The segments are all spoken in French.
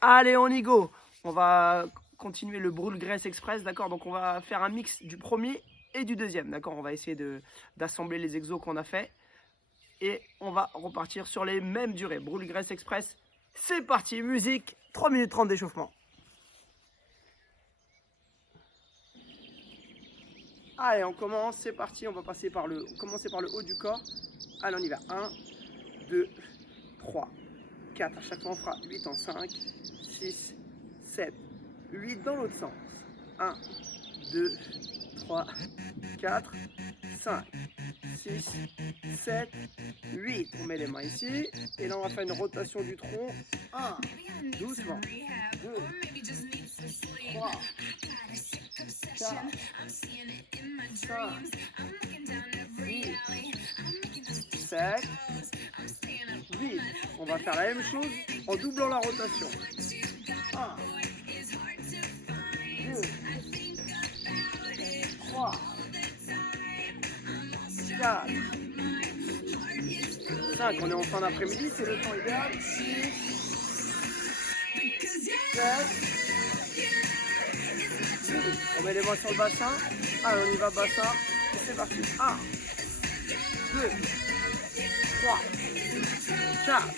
Allez, on y go. On va continuer le brûle-graisse express, d'accord? Donc on va faire un mix du premier et du deuxième, d'accord? On va essayer d'assembler les exos qu'on a fait et on va repartir sur les mêmes durées. Brûle-graisse express, c'est parti, musique, 3 minutes 30 d'échauffement. Allez, on commence, c'est parti, on va commencer par le haut du corps. Allez, on y va. 1, 2, 3, 4. À chaque fois, on fera 8 en 5, 6, 7, 8 dans l'autre sens. 1, 2, 3, 4, 5, 6, 7, 8. On met les mains ici. Et là, on va faire une rotation du tronc. 1, doucement. 2, 3, 4, 5, 6, 7, 8. On va faire la même chose en doublant la rotation. 1, 2, 3, 4, 5. On est en fin d'après-midi, c'est le temps idéal. 6, 7, 8. On met les mains sur le bassin. Allez, on y va, bassin. Et c'est parti. 1, 2, 3, 4,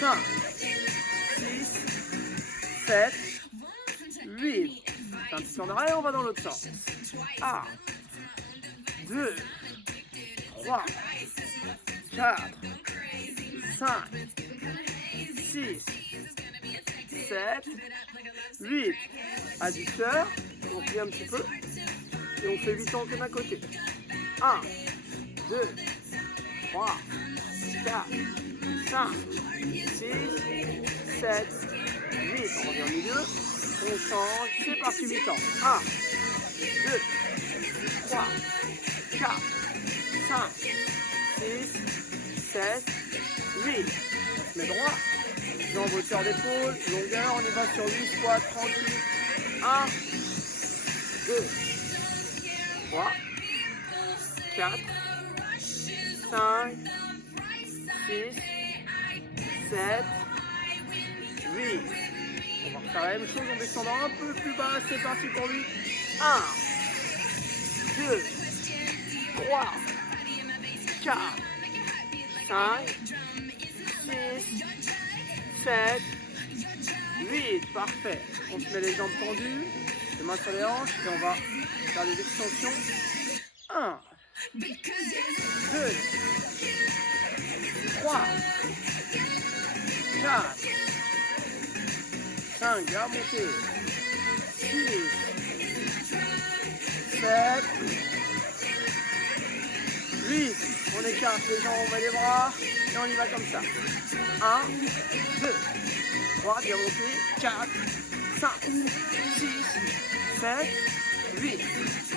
5, 6, 7, 8. Un petit en arrière, on va dans l'autre sens. 1, 2, 3, 4, 5, 6, 7, 8. Adducteur, on plie un petit peu. Et on fait 8 angles d'un côté. 1, 2, 3, 4, 5, 6, 7, 8. On revient au milieu. On change. C'est parti, 8 ans. 1, 2, 3, 4, 5, 6, 7, 8. On se met droit. Jambes hauteur d'épaule, longueur. On y va sur 8 squats, tranquille. 1, 2, 3, 4, 5, 6, 7, 8. On va refaire la même chose en descendant un peu plus bas. C'est parti pour lui. 1, 2, 3, 4, 5, 6, 7, 8. Parfait. On se met les jambes tendues, les mains sur les hanches et on va faire des extensions. 1, 2, 3, 4, 5, bien monté, 6, 7, 8. On écarte les jambes, on met les bras et on y va comme ça. 1, 2, 3, bien monté, 4, 5, 6, 7, 8.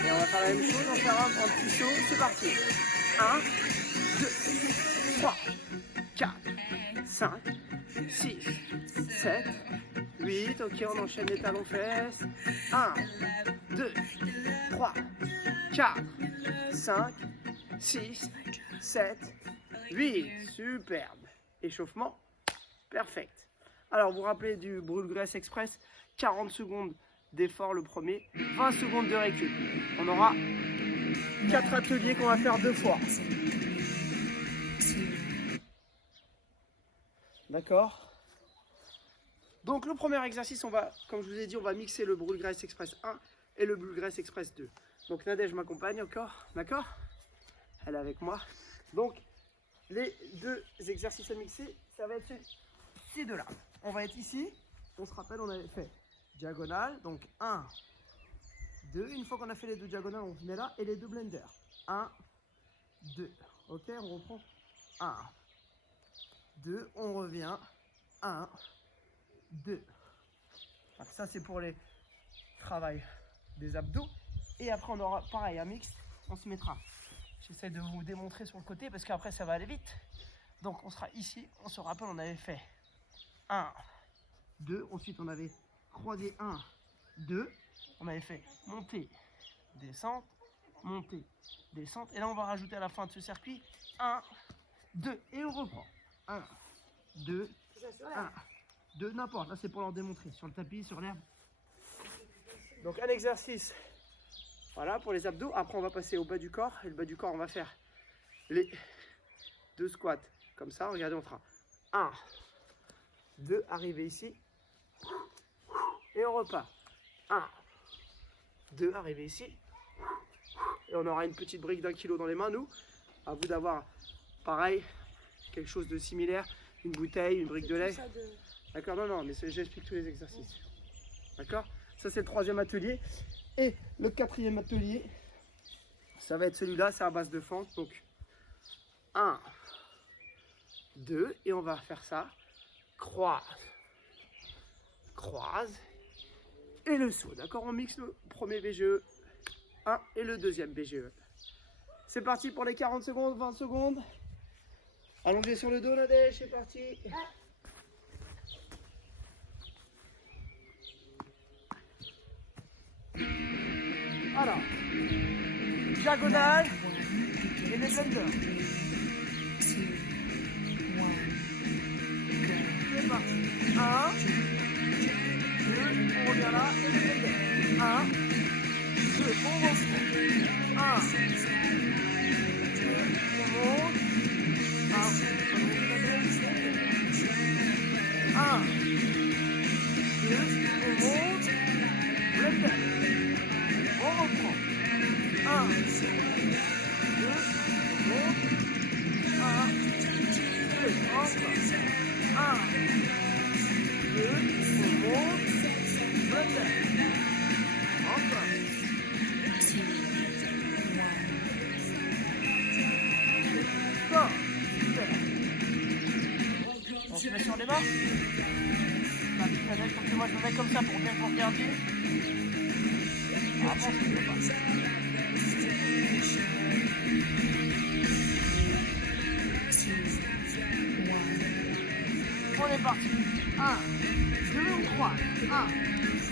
Et on va faire la même chose, on va faire un petit saut, c'est parti. 1, 2, 3, 4, 5, 6, 7, 8. Ok, on enchaîne les talons fesses. 1, 2, 3, 4, 5, 6, 7, 8. Superbe. Échauffement, perfect. Alors, vous vous rappelez du brûle-graisse express, 40 secondes d'effort le premier, 20 secondes de récup. On aura 4 ateliers qu'on va faire 2 fois. D'accord? Donc le premier exercice, on va, comme je vous ai dit, on va mixer le brûle-graisse express 1 et le brûle-graisse express 2. Donc Nadège m'accompagne encore, d'accord? Elle est avec moi. Donc les deux exercices à mixer, ça va être ces deux-là. On va être ici, on se rappelle, on avait fait diagonale, donc 1, 2. Une fois qu'on a fait les deux diagonales, on venait là et les deux blenders. 1, 2. Ok, on reprend. 1, 2, on revient. 1, 2. Alors ça, c'est pour les travail des abdos. Et après, on aura pareil, un mix. On se mettra. J'essaie de vous démontrer sur le côté parce qu'après, ça va aller vite. Donc, on sera ici. On se rappelle, on avait fait 1, 2. Ensuite, on avait croisé 1, 2. On avait fait montée, descente, montée, descente. Et là, on va rajouter à la fin de ce circuit 1, 2. Et on reprend. 1, 2, 1, 2, n'importe. Là, c'est pour leur démontrer. Sur le tapis, sur l'herbe. Donc, un exercice. Voilà, pour les abdos. Après, on va passer au bas du corps. Et le bas du corps, on va faire les 2 squats. Comme ça, regardez, on fera 1, 2, arrivez ici. Et on repart. 1, 2, arrivez ici. Et on aura une petite brique d'1 kilo dans les mains, nous. À vous d'avoir, pareil, quelque chose de similaire. Une bouteille, une brique de lait. D'accord, non, mais j'explique tous les exercices. D'accord? Ça, c'est le 3e atelier. Et le 4e atelier, ça va être celui-là, c'est à base de fente. Donc, 1, 2, et on va faire ça. Croise, croise, et le saut. D'accord? On mixe le premier BGE 1 et le deuxième BGE. C'est parti pour les 40 secondes, 20 secondes. Allongé sur le dos, Nadège, c'est parti. Alors, diagonale et les blenders. C'est parti. 1, 2, on revient là et les blenders. 1, 2, on reprend. 1, 2, on monte. 1, 2, on monte. Blender. On reprend. 1, 2, on monte. 1, 2, encore. 1, 2, on monte. Blender. Encore. Stop. Super. On se met sur les mains. La petite Nadège, comme que moi je me mets comme ça pour bien vous regarder. Avance, je peux pas. On est parti. 1, 2, on croise. 1,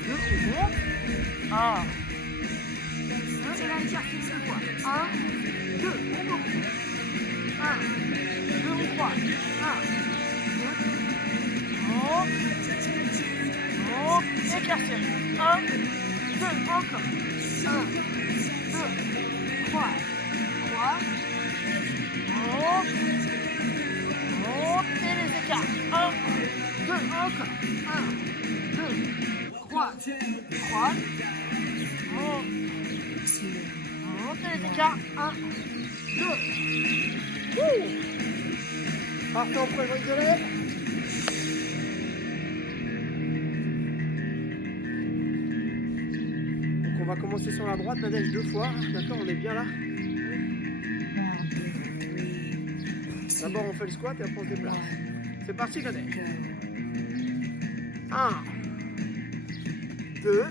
2, on monte. 1, 2, et là, écartez 2 fois. 1, 2, on reprend. 1, 2, on croise. 1, 2, monte. Monte, écartez. 1, 2, encore. 1, 2, 3, 3, monte, monte et les écarts. 1, 2, encore. 1, 2, 3, 3, monte, monte et les écarts. 1, 2. Partez en premier brique de lait. On va commencer sur la droite, Nadège 2 fois, d'accord, on est bien là. D'abord on fait le squat et après on se déplace. C'est parti, Nadège. 1, 2,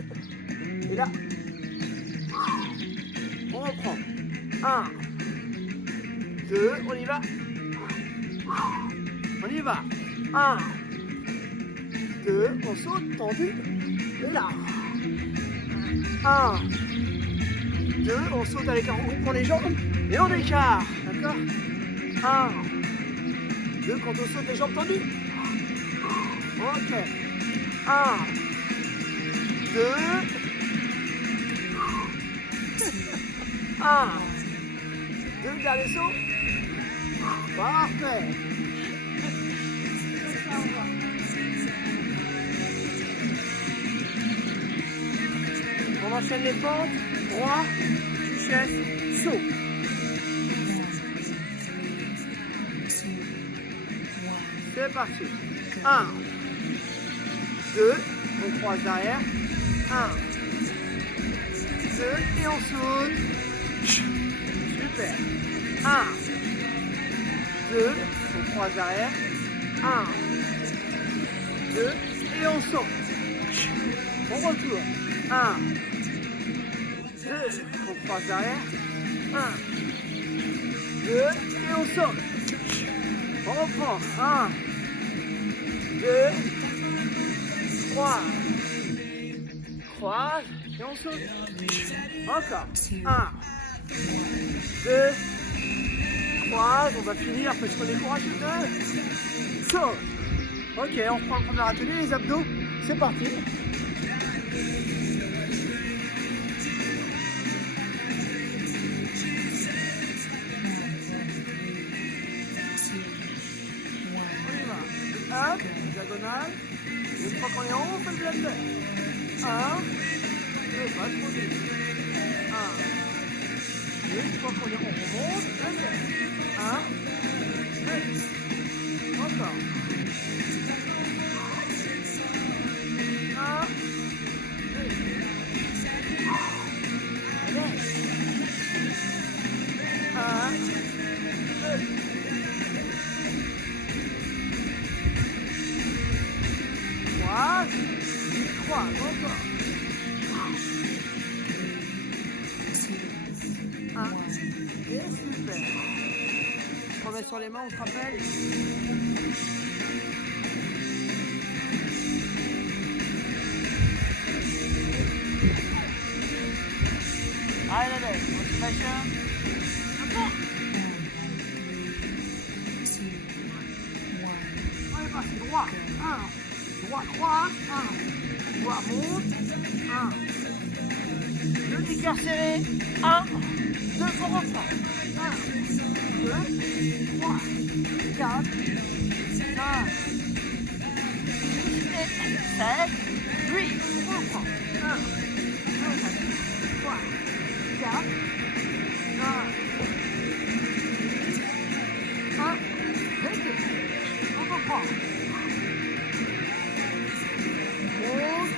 et là, on reprend. 1, 2, on y va. On y va. 1, 2, on saute, tendu, et là. 1, 2, on saute avec un regroupement les jambes et on écart, d'accord? 1, 2, quand on saute les jambes tendues. Ok. 1, 2, 1, 2, dernier saut. Parfait. On enchaîne les pentes, droit, duchesse, saut. C'est parti. 1, 2, on croise derrière. 1, 2, et on saute. Super. 1, 2, on croise derrière. 1, 2, et on saute. On retourne. 1, 2, on croise derrière. 1, 2, et on saute. On reprend. 1, 2, 3. Croise, et on saute. Encore. 1, 2, croise, on va finir parce qu'on est courageux. 2, saute. Ok, on reprend le premier atelier, les abdos. C'est parti. On y va. Hop, diagonale. Et une fois qu'on est en haut, on fait le blender. 1, 2, pas trop vite. 1. Et une fois qu'on est en haut, on remonte, blender. 1, 2. Encore. 1, 2. Allez. 1, 2. 3, encore. 1. Et super. On remet sur les mains, on se rappelle. Allez, motivation. Encore. On est parti, droit. 1. Droit, 3. 1. Droit, monte. 1. Le écart serré. 1. 2, on reprend. 1, 2, 3, 4, 5, 6, 7, 8. On reprend. 1, 2, 3, 4, 5, 6, 1, 22. On reprend. Monte.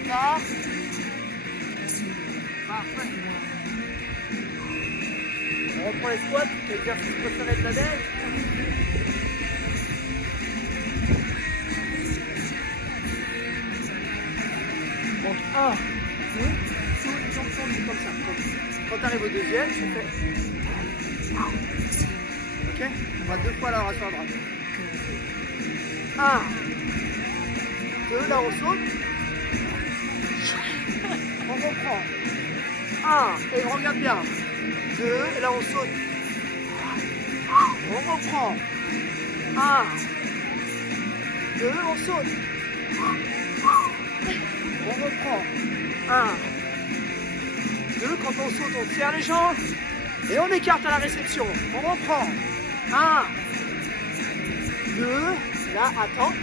Écart. Parfait. On reprend les squats, l'exercice préféré de Nadège. Donc 1, 2, sur les jambes tendues comme ça. Quand tu arrives au deuxième, tu fais. Ok. On va 2 fois la rotation à droite. 1, 2, là on saute. On reprend. 1, et on regarde bien. 2, et là on saute. On reprend. 1, 2, on saute. On reprend. 1, 2, quand on saute, on serre les jambes. Et on écarte à la réception. On reprend. 1, 2, là, attends.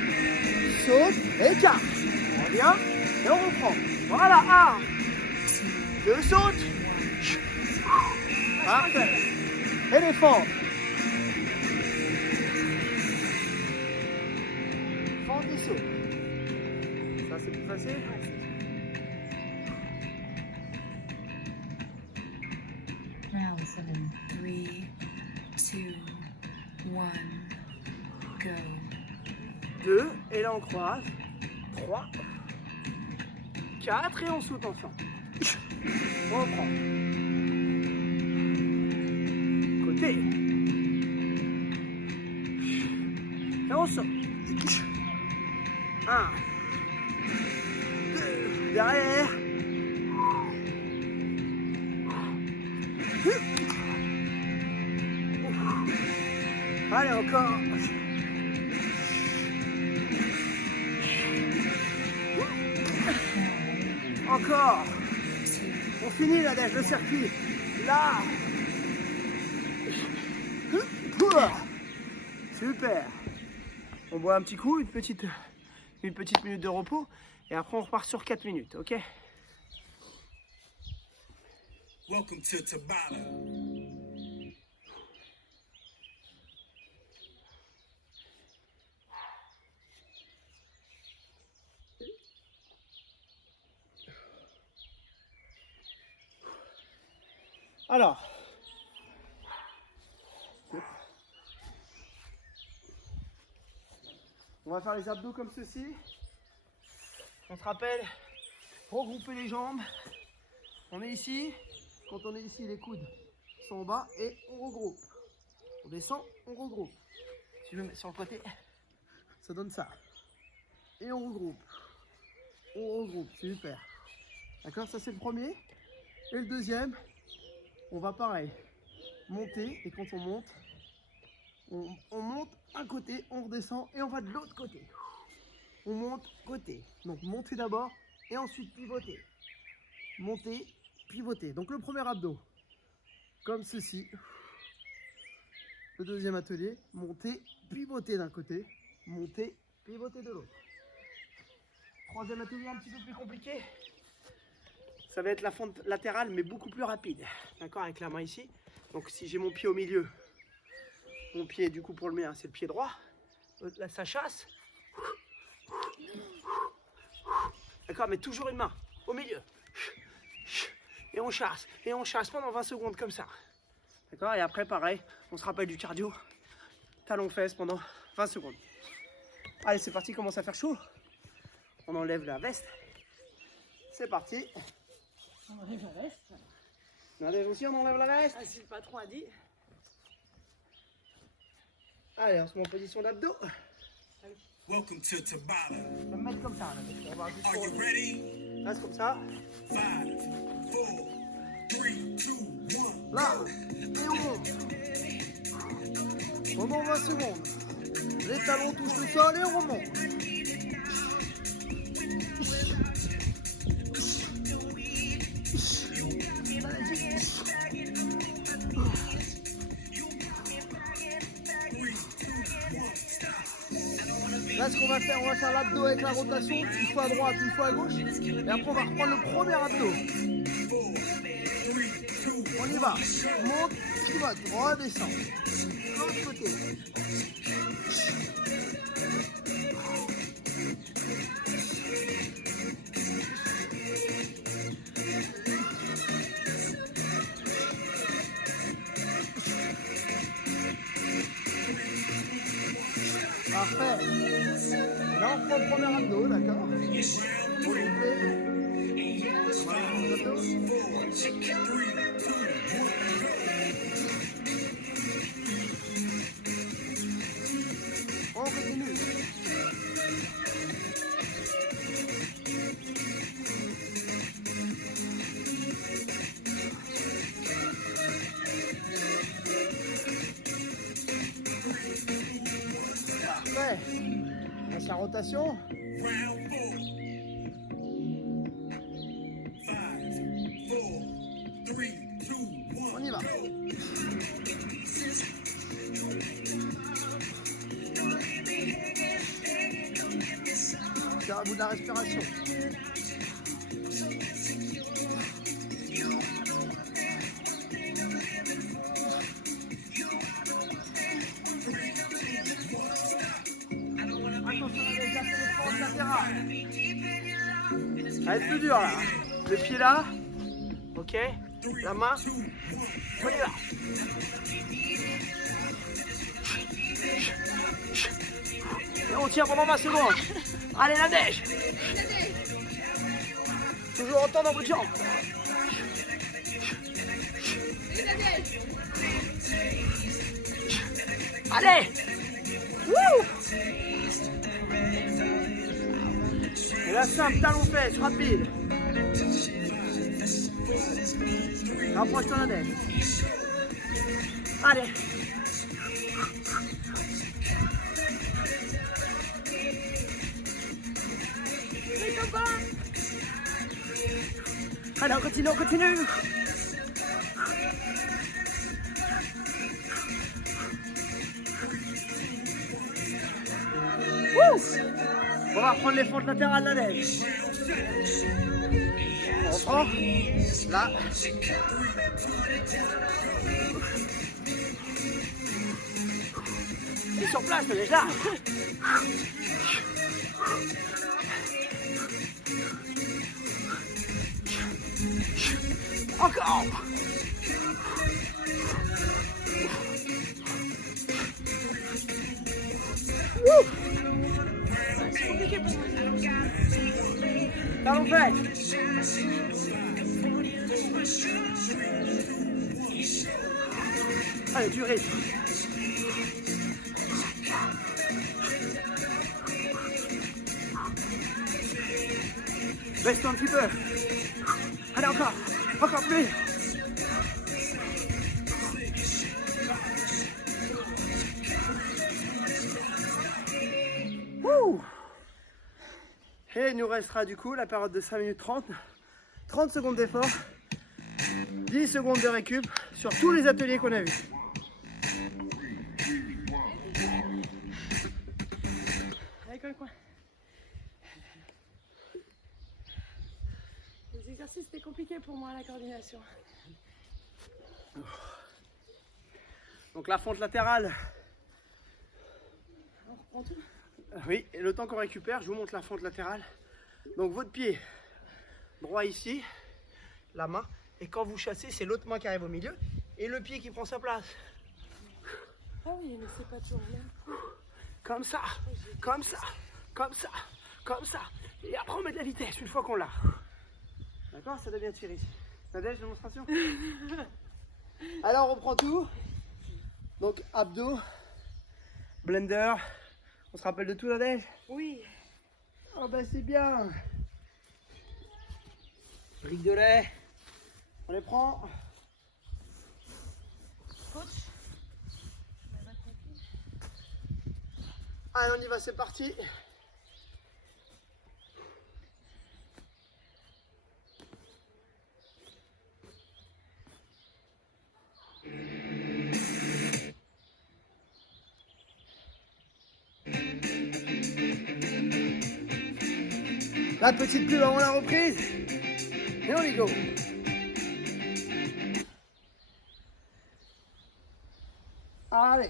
Saute, écarte. On revient, et on reprend. Voilà, 1, 2, saute. Parfait. Éléphant. Fente et saut. Ça, c'est plus facile. Round 7, 3, 2, 1, go. 2, et là on croise. 3, 4, et on saute enfin. On reprend. Côté. Et on saute. 1, 2, derrière. Allez, encore. Encore. On finit là, le circuit. Là. Super. On boit un petit coup, une petite minute de repos. Et après, on repart sur 4 minutes, ok? Welcome to Tabata. Alors, on va faire les abdos comme ceci. On se rappelle, regrouper les jambes. On est ici. Quand on est ici, les coudes sont en bas et on regroupe. On descend, on regroupe. Si je me mets sur le côté, ça donne ça. Et on regroupe. On regroupe, super. D'accord, ça c'est le premier. Et le deuxième, on va pareil. Monter, et quand on monte, On monte un côté, on redescend et on va de l'autre côté. On monte côté. Donc monter d'abord et ensuite pivoter. Monter, pivoter. Donc le premier abdo, comme ceci. Le deuxième atelier, monter, pivoter d'un côté, monter, pivoter de l'autre. Troisième atelier un petit peu plus compliqué. Ça va être la fente latérale mais beaucoup plus rapide. D'accord, avec la main ici. Donc si j'ai mon pied au milieu, mon pied du coup pour le mien c'est le pied droit. Là ça chasse. D'accord, mais toujours une main au milieu. Et on chasse pendant 20 secondes comme ça. D'accord, et après pareil, on se rappelle du cardio. Talon-fesses pendant 20 secondes. Allez, c'est parti, commence à faire chaud. On enlève la veste. C'est parti. On enlève la veste. Allez, aussi, on enlève la veste. Ah, si le patron a dit. Allez, on se met en position d'abdos. Welcome to Tabata. On va me mettre comme ça. Là, parce qu'on va juste Are you pour- ready? Reste comme ça. 5, 4, 3, 2, 1. Là, et on monte. Pendant 20 secondes. Les talons touchent le sol et on remonte. Là, ce qu'on va faire, on va faire l'abdo avec la rotation, une fois à droite, une fois à gauche. Et après, on va reprendre le premier abdo. On y va. Monte, pivote, redescend. De l'autre côté. Parfait. Là, on prend le premier abdo, d'accord? On y fait. Voilà, les abdos. On continue. Parfait. Laisse la rotation. Round 4. 5, 4, 3, 2, 1. On y va. Tirez à bout de la respiration. Attention à les fentes latérales. Ça va être plus dur là. Le pied là. Ok. La main. On y va. Et on tient pendant 20 secondes. Allez, la neige. Toujours autant dans votre jambe. Allez. Wouh. Et là, simple, talon-fesse, rapide. Rapproche-toi la neige. Allez. Allez, on continue, on continue. Wouh. On va reprendre les fentes latérales de la neige. On reprend. Là. C'est sur place, la neige là. Encore. Wouh. C'est compliqué pour moi. Talon fait. Allez, du rythme. Baisse-toi un petit peu. Allez, encore. Encore plus. Et il nous restera du coup la période de 5 minutes 30. 30 secondes d'effort. 10 secondes de récup sur tous les ateliers qu'on a vus. Avec un coin. Les exercices, c'était compliqué pour moi, la coordination. Donc la fente latérale. On reprend tout. Oui, et le temps qu'on récupère, je vous montre la fente latérale. Donc votre pied droit ici, la main, et quand vous chassez, c'est l'autre main qui arrive au milieu et le pied qui prend sa place. Ah oui, mais c'est pas toujours le même. Comme ça, comme ça, comme ça, comme ça. Et après on met de la vitesse une fois qu'on l'a. D'accord, ça devient tir ici. Nadège, démonstration. Alors on reprend tout. Donc abdos, blender. On se rappelle de tout, Nadège? Oui. Oh ben c'est bien. Briques de lait. On les prend. Coach. Allez, on y va, c'est parti. La petite pub avant la reprise. Et on y go. Allez.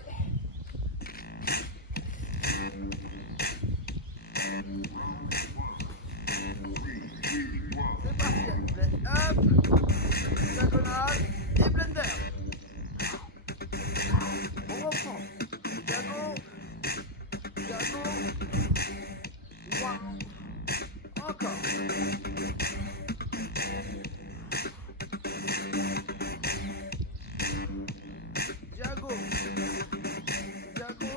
C'est parti. Hop. Diagonale et blender. On reprend. Diago. Diago. Wow. Encore. Diago. Diago.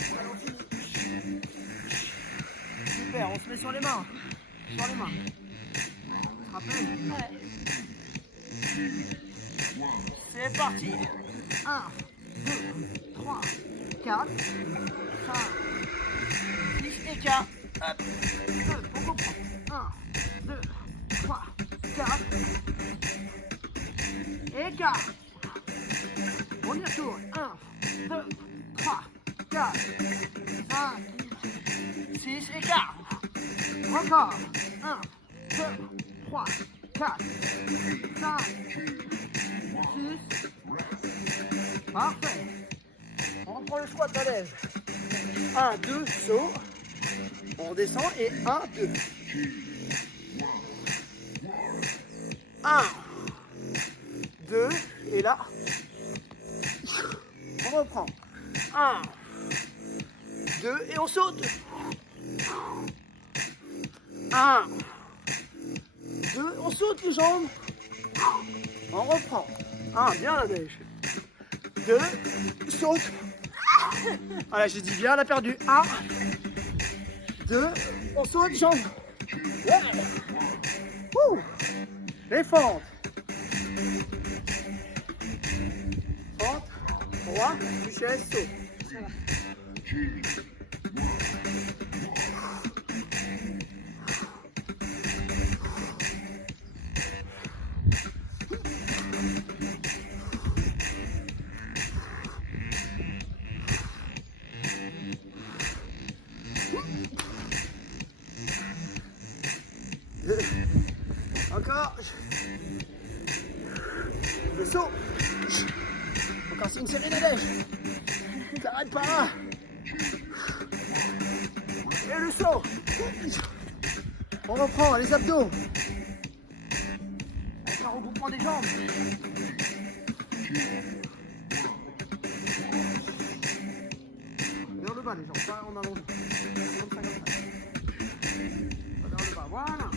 Allez, on finit. Super, on se met sur les mains. Sur les mains. On se rappelle? Ouais. C'est parti. 1, 2, 3, 4, 5, 6 et 4. Hop. Hop, on reprend. 1, 2, 3, 4. Et 4. On y retourne. 1, 2, 3, 4, 5, 6 et 4. Encore. 1, 2, 3, 4, 5, 6. Parfait. On reprend le squat à l'aise. 1, 2, saut. On redescend et 1, 2. 1, 2, et là, on reprend. 1, 2, et on saute. 1, 2, on saute les jambes. On reprend. 1, bien la dèche. 2, saute. Voilà, j'ai dit bien, on a perdu. 1, 2, on saute, jambes. Ouais. Ouh. Les fentes. Fente, droit, duchesse, saut. Ça va. Encore. Le saut. Encore c'est une série de neige. T'arrêtes pas là. Et le saut. On reprend les abdos. Avec un regroupement des jambes. Vers le bas les jambes, pas en allongeant. Comme ça, comme ça. Vers le bas, voilà.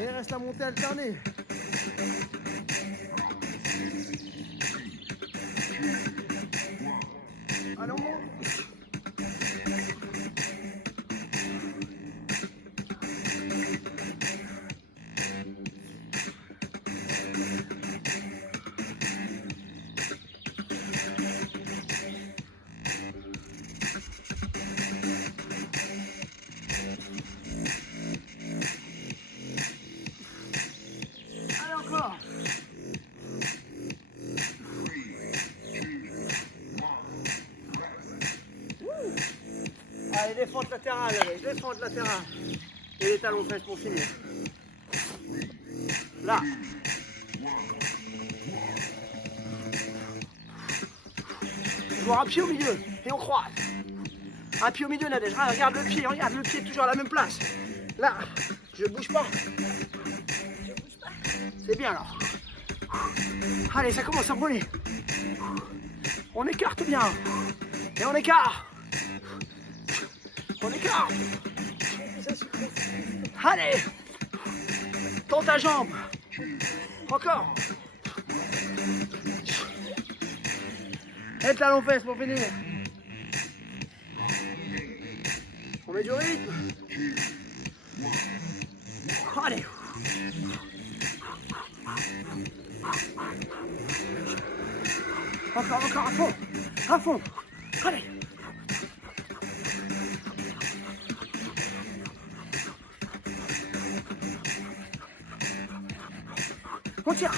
Et il reste la montée alternée. Allez, on monte. Allez, encore. Allez, défente latérale, allez, défente latérale. Et les talons fesses pour finir. Là. Toujours un pied au milieu. Et on croise. Un pied au milieu, Nadège. Regarde le pied toujours à la même place. Là. Je bouge pas. C'est bien alors. Allez, ça commence à brûler. On écarte bien. Et on écarte. On écarte. Allez. Tends ta jambe. Encore. Et le talon fesse pour finir. On met du rythme. Allez. Encore à fond. À fond. Allez. On tire.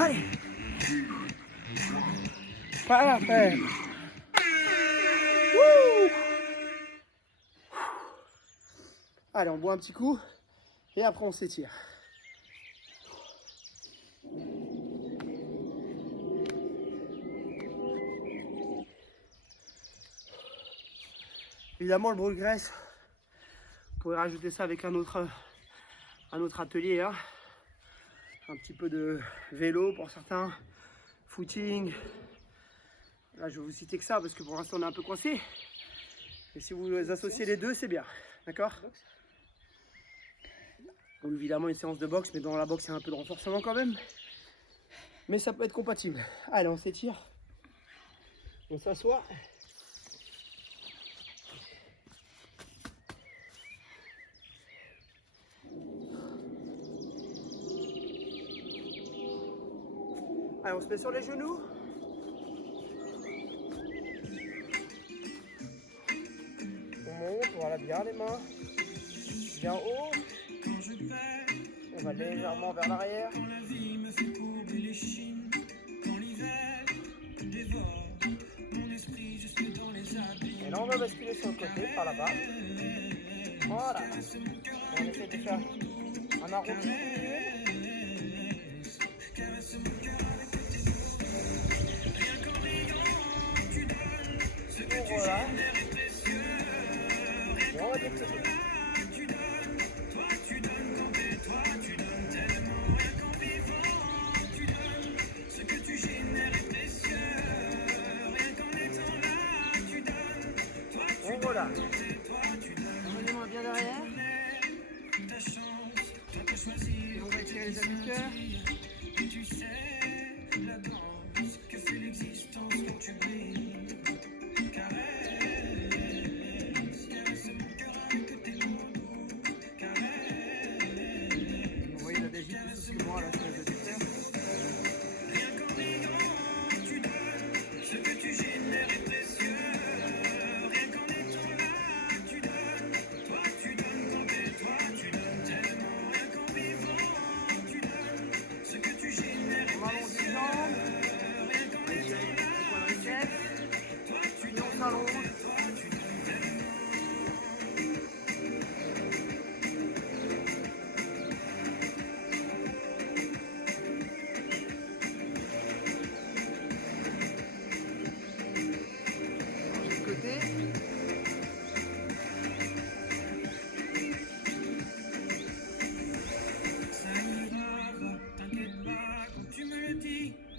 Allez. Parfait. Wouh. Allez, on boit un petit coup et après on s'étire. Évidemment, le brûle-graisse, vous pourrez rajouter ça avec un autre atelier. Hein. Un petit peu de vélo pour certains, footing. Là, je vais vous citer que ça parce que pour l'instant, on est un peu coincé. Et si vous associez les deux, c'est bien. D'accord? Donc, évidemment, une séance de boxe, mais dans la boxe, il y a un peu de renforcement quand même. Mais ça peut être compatible. Allez, on s'étire. On s'assoit. Allez, on se met sur les genoux. On monte, voilà, bien les mains. Bien haut. On va légèrement vers l'arrière. Et là, on va basculer sur le côté, par là-bas. Voilà. On essaie de faire un arrondi. Voilà. Et on va déclencher. Et voilà. On met les mains bien derrière. Et on va étirer les adducteurs.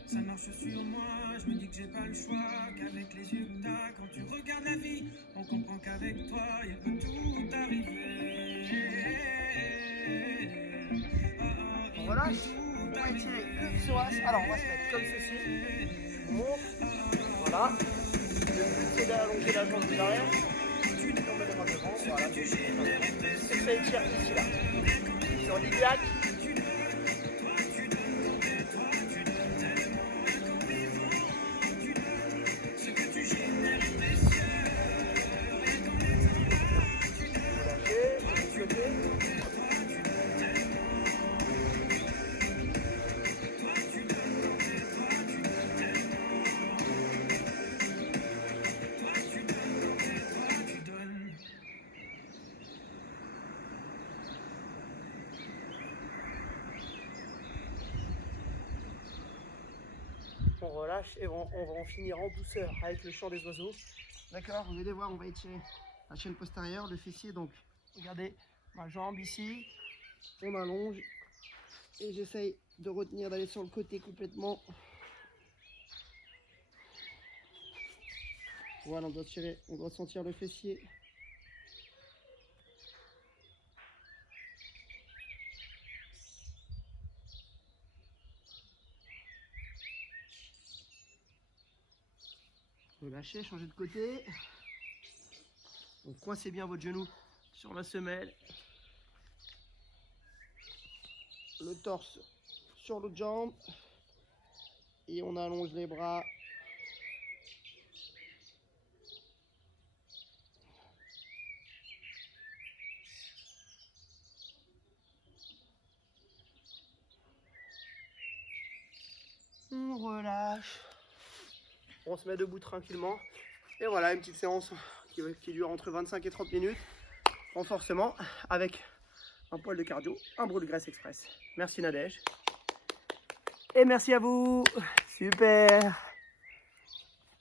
Ça marche sur moi, je me dis que j'ai pas le choix, qu'avec les yeux que t'as, quand tu regardes la vie, on comprend qu'avec toi, il peut tout arriver. On relâche, on va étirer le psoas. Alors on va se mettre comme ceci. Je monte. Voilà. Le but c'est d'allonger la jambe de l'arrière. On met les bras devant. Voilà. Et ça étire ici là. Sur l'iliaque. On relâche et on va en finir en douceur avec le chant des oiseaux. D'accord, vous allez voir, on va étirer la chaîne postérieure, le fessier. Donc, regardez ma jambe ici. On allonge et j'essaye de retenir, d'aller sur le côté complètement. Voilà, on doit tirer, on doit sentir le fessier. Relâchez, changez de côté. Donc coincez bien votre genou sur la semelle. Le torse sur l'autre jambe. Et on allonge les bras. On relâche. On se met debout tranquillement. Et voilà, une petite séance qui dure entre 25 et 30 minutes. Renforcement avec un poil de cardio, un brûle graisse express. Merci Nadège. Et merci à vous. Super.